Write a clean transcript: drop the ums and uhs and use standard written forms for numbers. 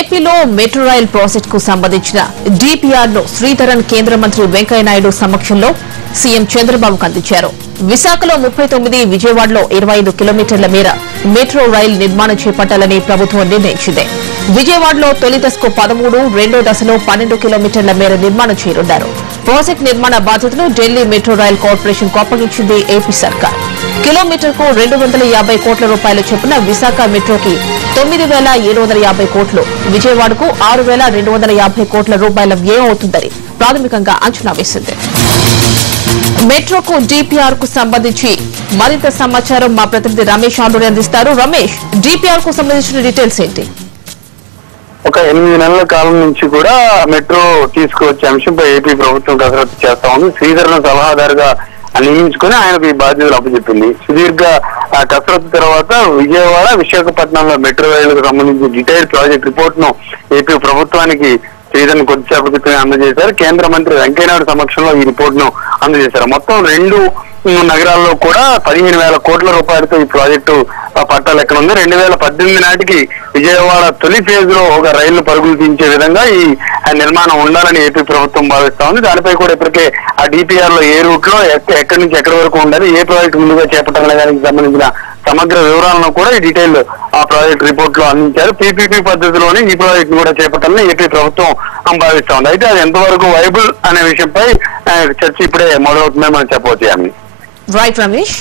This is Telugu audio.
ఏపీలో మెట్రో రైల్ ప్రాజెక్ట్ కు సంబంధించిన డిపిఆర్ ను శ్రీధరన్ కేంద్ర మంత్రి వెంకయ్యనాయుడు సమక్షంలో సీఎం చంద్రబాబుకు అందించారు. విశాఖలో 39, విజయవాడలో 25 కిలోమీటర్ల మేర మెట్రో రైల్ నిర్మాణం చేపట్టాలని ప్రభుత్వం నిర్ణయించింది. విజయవాడలో తొలి దశకు 13, రెండో దశలో 12 కిలోమీటర్ల మేర నిర్మాణం చేయనున్నారు. ప్రాజెక్టు నిర్మాణ బాధ్యతను ఢిల్లీ మెట్రో రైల్ కార్పొరేషన్ కు అప్పగించింది ఏపీ సర్కార్. కిలోమీటర్కు 250 కోట్ల రూపాయల చొప్పున విశాఖ మెట్రోకి 9,750 కోట్లు, విజయవాడకు 6,250 కోట్ల రూపాయల వ్యయం అవుతుందని ప్రాథమికంగా అంచనా వేసింది. మెట్రోకు డిపిఆర్ కు సంబంధించి మరింత సమాచారం మా ప్రతినిధి రమేష్ ఆందోళన అందిస్తారు. రమేష్, డిపిఆర్ కు సంబంధించిన డీటెయిల్స్ ఏంటి? ఒక 8 నెలల కాలం నుంచి కూడా మెట్రో తీసుకువచ్చే అంశంపై ఏపీ ప్రభుత్వం కసరత్తు చేస్తా ఉంది. శ్రీధరన్ సలహాదారుగా నియమించుకుని ఆయనకు ఈ బాధ్యతలు అప్పచెప్పింది. సుదీర్ఘ కసరత్తు తర్వాత విజయవాడ, విశాఖపట్నంలో మెట్రో రైలుకు సంబంధించి డీటెయిల్డ్ ప్రాజెక్ట్ రిపోర్ట్ ను ఏపీ ప్రభుత్వానికి శ్రీధరన్ కొద్దిసేపటి క్రితమే అందజేశారు. కేంద్ర మంత్రి వెంకయ్యనాయుడు సమక్షంలో ఈ రిపోర్ట్ ను అందజేశారు. మొత్తం 2 నగరాల్లో కూడా 15,000 కోట్ల రూపాయలతో ఈ ప్రాజెక్టు పట్టాలెక్కనుంది. 2018 నాటికి విజయవాడ తొలి ఫేజ్ లో ఒక రైలు పరుగులు తీయించే విధంగా ఈ నిర్మాణం ఉండాలని ఏపీ ప్రభుత్వం భావిస్తా ఉంది. దానిపై కూడా ఇప్పటికే ఆ డిపిఆర్ లో ఏ రూట్ లో ఎక్కడి నుంచి ఎక్కడి వరకు ఉండాలి, ఏ ప్రాజెక్టు ముందుగా చేపట్టాలనే దానికి సంబంధించిన సమగ్ర వివరాలను కూడా ఈ డీటెయిల్ ఆ ప్రాజెక్ట్ రిపోర్ట్ లో అందించారు. పీపీపీ పద్ధతిలోనే ఈ ప్రాజెక్ట్ కూడా చేపట్టాలని ఏపీ ప్రభుత్వం భావిస్తా ఉంది. అయితే అది ఎంతవరకు వైబుల్ అనే విషయంపై చర్చ ఇప్పుడే మొదలవుతుందని మనం చెప్పవచ్చు. రైట్ రమేష్.